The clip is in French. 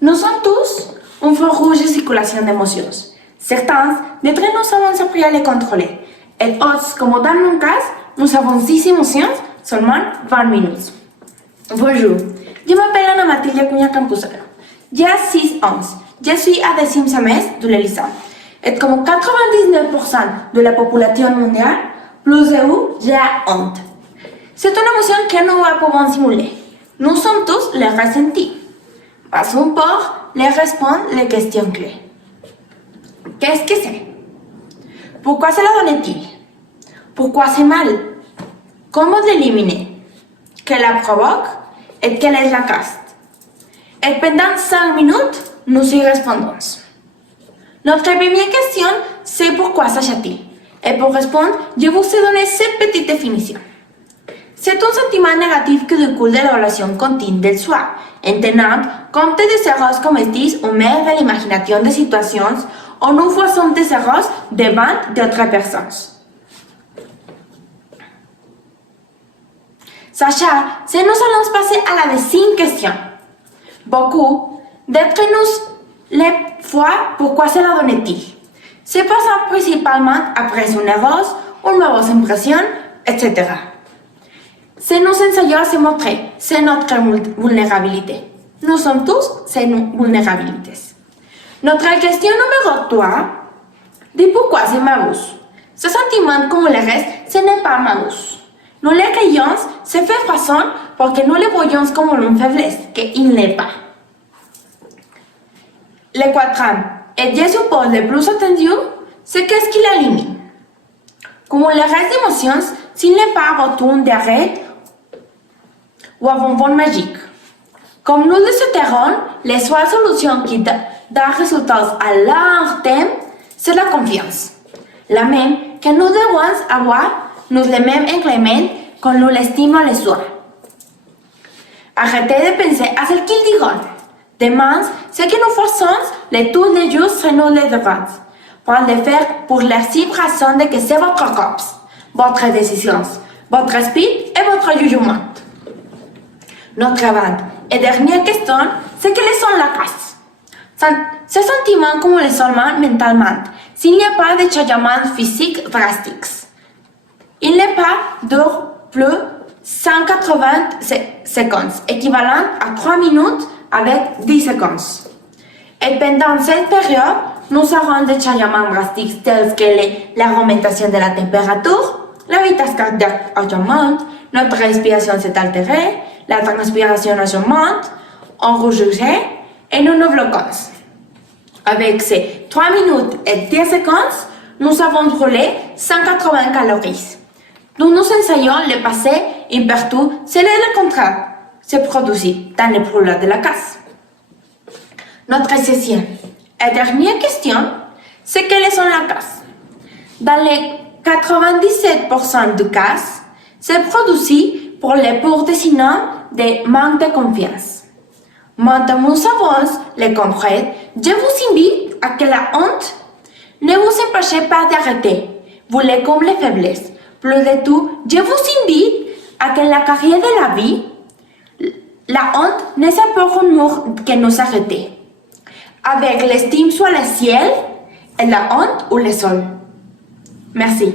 Nous sommes tous un feu rouge de circulation d'émotions. Certains d'entre nous avons appris à les contrôler. Et autres, comme dans mon cas, nous avons 6 émotions, seulement 20 minutes. Bonjour, je m'appelle Ana Matilde Acuña Campuzano. J'ai 6 ans. Je suis à 10e semestre de l'Elyssa. Et comme 99% de la population mondiale, plus de vous, j'ai honte. C'est une émotion que nous pouvons simuler. Nous sommes tous les ressentis. Pas un pour les répondre les questions clés. Qu'est-ce que c'est? Pourquoi cela donne-t-il? Pourquoi c'est mal? Comment l'éliminer? Qu'elle la provoque? Et quelle est la cause? Et pendant 5 minutes, nous y répondons. Notre première question, c'est pourquoi s'agit-il? Et pour répondre, je vous ai donné cette petite définition. C'est un sentiment négatif qui découle de la relation continue del soi, en tenant compte des erreurs commises ou même de l'imagination de situations où nous faisons des erreurs devant d'autres personnes. Sacha, si nous allons passer à la deuxième question. Beaucoup d'entre nous les fois pourquoi cela donne-t-il? Se passe principalement après une erreur, une mauvaise impression, etc. C'est nous enseignons à se montrer, c'est notre vulnérabilité. Nous sommes tous ces vulnérabilités. Notre question numéro 3 dit pourquoi c'est malheureux. Ce sentiment comme le reste, ce n'est pas malheureux. Nous les accueillons, c'est fait façon pour que nous les voyons comme une faiblesse, qu'il n'est pas. Le quatrième, et je suppose le plus attendu, c'est qu'est-ce qu'il élimine. Comme le reste d'émotions, s'il n'est pas un bouton d'arrêt ou un bonbon magique. Comme nous le souhaiterons, les seules solutions qui donnent des résultats à long terme, c'est la confiance. La même que nous devons avoir, nous les mêmes incréments quand nous l'estimons les soi. Arrêtez de penser à ce qu'ils diront. Demain, ce que nous faisons, les tous les jours, c'est nous les devons. Pour le faire pour la simple raison de que c'est votre corps, votre décision, votre esprit et votre jugement. Notre avant et dernière question, c'est quelles sont les causes? Ce sentiment comme le seulement mentalement, s'il n'y a pas de changement physique drastique. Il n'est pas de plus 180 secondes, équivalent à 3 minutes avec 10 secondes. Et pendant cette période, nous aurons des changements drastiques tels que l'augmentation de la température, la vitesse cardiaque augmente, notre respiration s'est altérée, la transpiration augmente, on rougirait et nous nous bloquons. Avec ces 3 minutes et 10 secondes, nous avons brûlé 180 calories. Nous nous enseignons le passé et partout, c'est le contraire se produit dans les problèmes de la case. Notre session et dernière question, c'est quelles sont les cases? Dans les 97% des cas, c'est produit pour les purs signaux de manque de confiance. Maintenant nous savons les comprendre, je vous invite à que la honte ne vous empêche pas d'arrêter, vous les comme les faiblesses. Plus de tout, je vous invite à que la carrière de la vie, la honte ne soit pas un mur que nous arrête. Avec l'estime soit le ciel et la honte ou le sol. Merci.